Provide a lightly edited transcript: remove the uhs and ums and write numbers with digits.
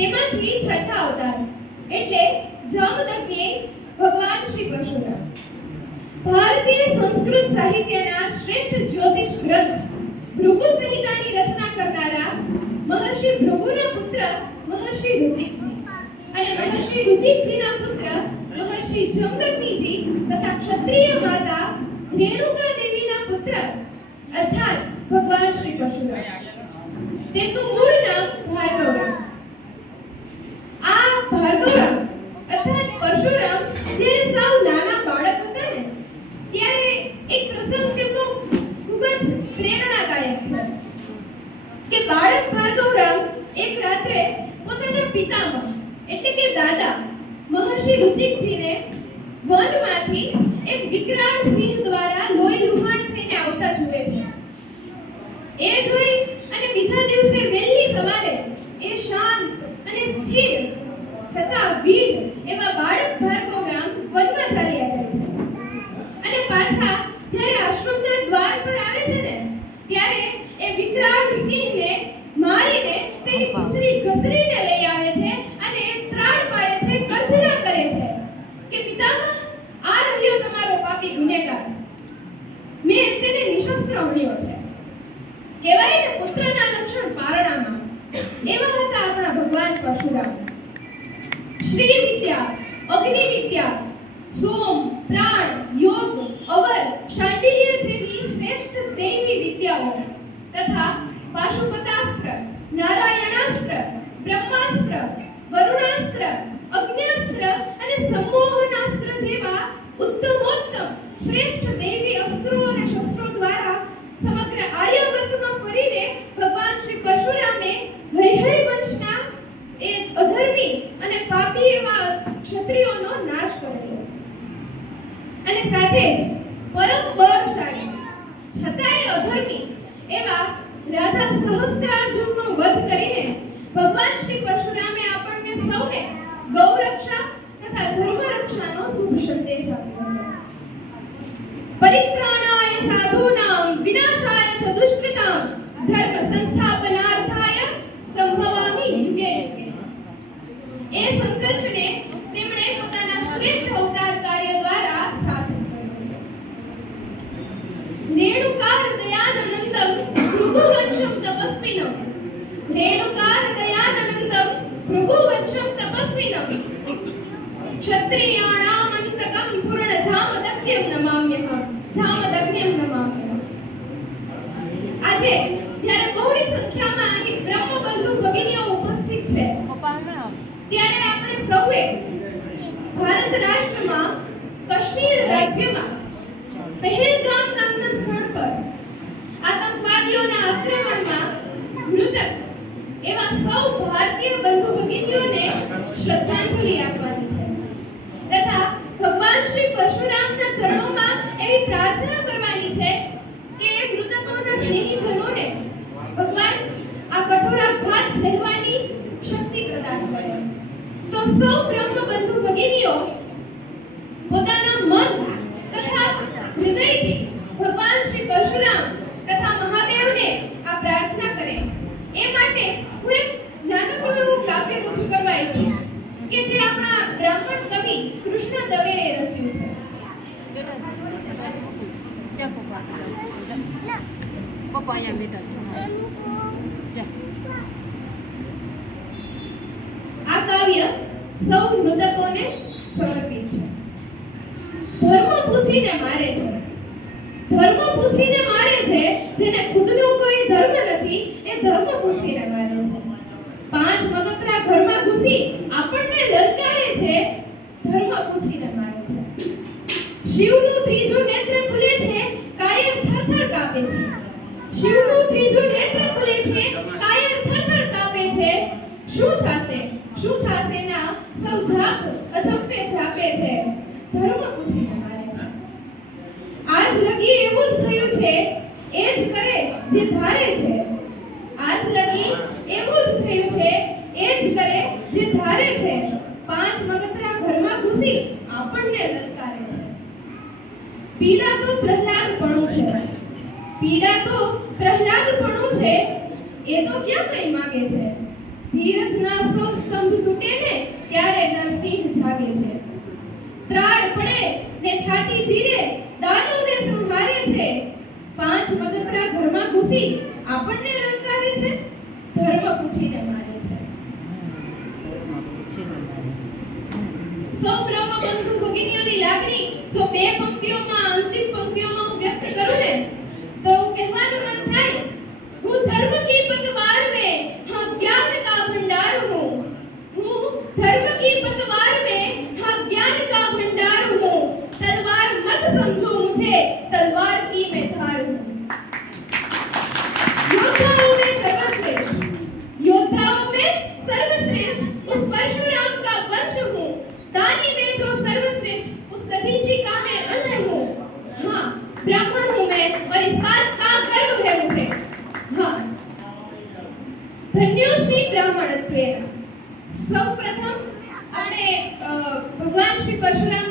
તેમાંથી છઠ્ઠા અવતાર એટલે જમદગ્નિ ભગવાન શ્રી પરશુરામ. ભારતીય સંસ્કૃત સાહિત્યના શ્રેષ્ઠ જ્યોતિષ ગ્રંથ ભૃગુ સંહિતાની રચના કરનારા મહર્ષિ ભૃગુના પુત્ર મહર્ષિ રુચિકજી અને મહર્ષિ રુચિકજીના પુત્ર મહર્ષિ જમદગ્નિજી તથા ક્ષત્રિય માતા રેણુકા દેવીના પુત્ર અર્થાત ભગવાન શ્રી પરશુરામ. તેમનું મૂળ નામ ભાર્ગવરામ. આ ભાર્ગવરામ અર્થાત પરશુરામ જ્યારે સાવ નાના બાળક હતા ને ત્યારે એક પ્રસંગ તેમનો ખૂબ જ પ્રેરણાદાયક છે કે બાળક ભાર્ગવરામ એક રાત્રે પોતાના પિતામહ એટલે કે દાદા મહર્ષિ રુચિકજીને વનમાંથી એક વિકરાળ સિંહ દ્વારા લોહી લુહાણ થઈને આવતા જુએ છે. એ જોઈ અને બીજા દિવસે વહેલી સવારે એ શાંત અને સ્થિર છતાં વીર એવા બાળક ભાર્ગવરામ વનમાં ચાલ્યા જાય છે અને પાછા જ્યારે આશ્રમના દ્વાર પર આવે છે ને ત્યારે એ વિકરાળ સિંહને મારીને તેની પૂંછડી ઘસડીને લઈ આવે છે અને ત્રાણ પાડે છે, ગર્જના કરે છે કે પિતામહ, આ રહ્યો તમારો પાપી ગુનેગાર. મેં તેને નિશસ્ત્ર હણ્યો છે. કહેવાય ને પુત્રના લક્ષણ પારણામાં. એવા હતા આપણા ભગવાન પરશુરામ. શ્રી વિદ્યા, અગ્નિ વિદ્યા, સોમ, પ્રાણ, યોગ, અવર, શાંડિલ્ય જેવી શ્રેષ્ઠ દૈવી વિદ્યાઓ તથા પાશુપતાસ્ત્ર, નારાયણાસ્ત્ર, બ્રહ્માસ્ત્ર, વરુણાસ્ત્ર, અગ્ન્યાસ્ત્ર અને સંમોહનાસ્ત્ર જેવા ઉત્તમોત્તમ શ્રેષ્ઠ દૈવી અસ્ત્રો અને શસ્ત્રો દ્વારા સમગ્ર આર્યાવર્તમાં ફરીને ભગવાન શ્રી પરશુરામે હૈહય વંશના એ અધર્મી અને પાપી એવા ક્ષત્રિયોનો નાશ કરેલો અને સાથે જ પરમ બળશાળી છતાંય અધર્મી એવા રાજા સહસ્ત્રાર્જુનનો વધ કરીને ભગવાન શ્રી પરશુરામે આપણને સૌને ગૌરક્ષા તથા ધર્મરક્ષાનો શુભ સંદેશ આપ્યો. પરિત્રાણાય સાધૂનામ વિનાશાય ચ દુષ્કૃતામ ધર્મ સંસ્થાપનાર્થાય સંભવામિ યુગે યુગે. એ સંકલ્પને તેમણે પોતાના શ્રેષ્ઠ અવતાર કાર્ય દ્વારા સાર્થક કર્યો. રેણુકાર દયાનંદમ ભૃગુવંશમ તપસ્વિનમ. રેણુકાર દયાનંદમ ભૃગુવંશમ તપસ્વિનમ ક્ષત્રિયાણામંતકમ પૂર્ણ જામદગ્ન્યમ નમામ્યહમ. જામદગ્ન્યમ નમામ્યહમ. આજે જ્યારે બહોળી સંખ્યામાં અહીં બ્રહ્મબંધુ ભગિનીઓ ઉપસ્થિત છે ત્યારે આપણે સૌએ ભારત રાષ્ટ્રમાં કાશ્મીર રાજ્યમાં પહેલગામ નામના સ્થળ પર આતંકવાદીઓના આક્રમણમાં મૃતક એવા સૌ ભારતીય બંધુ ભગિનીઓને શ્રદ્ધાંજલિ આપવાની છે તથા ભગવાન શ્રી પરશુરામના ચરણોમાં એવી પ્રાર્થના કરવાની છે કે એ મૃતકોના સ્નેહીજનોને ભગવાન આ કઠોરાઘાત સહેવાની શક્તિ પ્રદાન કરે. તો સૌ બ્રહ્મબંધુ ભગિનીઓ પોતાના મન તથા હૃદયથી ભગવાન શ્રી પરશુરામ તથા મહાદેવને આ પ્રાર્થના કરે. એ માટે હું એક નાનકડું એવું કાવ્ય રજૂ કરવા ઈચ્છીશ કે જે આપણા બ્રાહ્મણ કવિ કૃષ્ણ દવેએ રચ્યું છે. આ કાવ્ય સૌ મૃતકોને સમર્પિત છે. ધર્મ પૂછીને મારે છે, ધર્મ પૂછીને મારે છે, જેને ખુદનો કોઈ ધર્મ નથી એ ધર્મ પૂછીને મારે છે. પાંચ મગતરા ઘરમાં ઘૂસી આપણને લલકારે છે, ધર્મ પૂછીને મારે છે. શિવનું ત્રીજું નેત્ર ખુલે છે, કાયર થરથર કાપે છે. શિવનું ત્રીજું નેત્ર ખુલે છે, કાયર થરથર કાપે છે. શું થાશે ના સૌ જાપ અજંપે જાપે છે, ધર્મ પૂછીને મારે છે. આજ લગી એવું જ થયું છે, એ જ કરે જે ધારે છે. આજ લગી એવું જ થયું છે, એ જ કરે જે ધારે છે. પાંચ મગતરા ઘરમાં ઘૂસી આપણને લલકારે છે. પીડા તો પ્રહલાદપણું છે, પીડા તો પ્રહલાદપણું છે. એ તો ક્યાં કઈ માંગે છે, ધીરજના સૌ સ્તંભ તૂટે ને ત્યારે નરસિંહ જાગે છે. ત્રાડ પડે ને છાતી ચીરે દાનવને સંહારે છે. 5 મગતરા ઘરમાં ઘૂસી આપણને રંકારે છે. ધર્મ પૂછીને મારે છે. સૌ બ્રહ્મ બંધુ ભગિનીઓની લાગણી જો 2 પંક્તિઓમાં અંતિમ પંક્તિઓમાં હું વ્યક્ત કરું ને તો કહેવાનું મન થાય, હું ધર્મ કી પતવાર में हाँ ज्ञान का भंडार हूँ. હું ધર્મ કી પતवार में हाँ ज्ञान का भंडार हूँ. तलवार मत समझो मुझे, तलवार की मैं धार हूँ. योद्धाओं में सर्वश्रेष्ठ, योद्धाओं में सर्वश्रेष्ठ उस परशुराम का वंश हूँ. दानी में जो सर्वश्रेष्ठ उस दधीचि का मैं अंश हूँ. हाँ, ब्राह्मण हूँ मैं और इस बात का गर्व है मुझे. हाँ, ધન્યોસ્મિ બ્રાહ્મણત્વેન. સૌપ્રથમ આપણે ભગવાન શ્રી પરશુરામ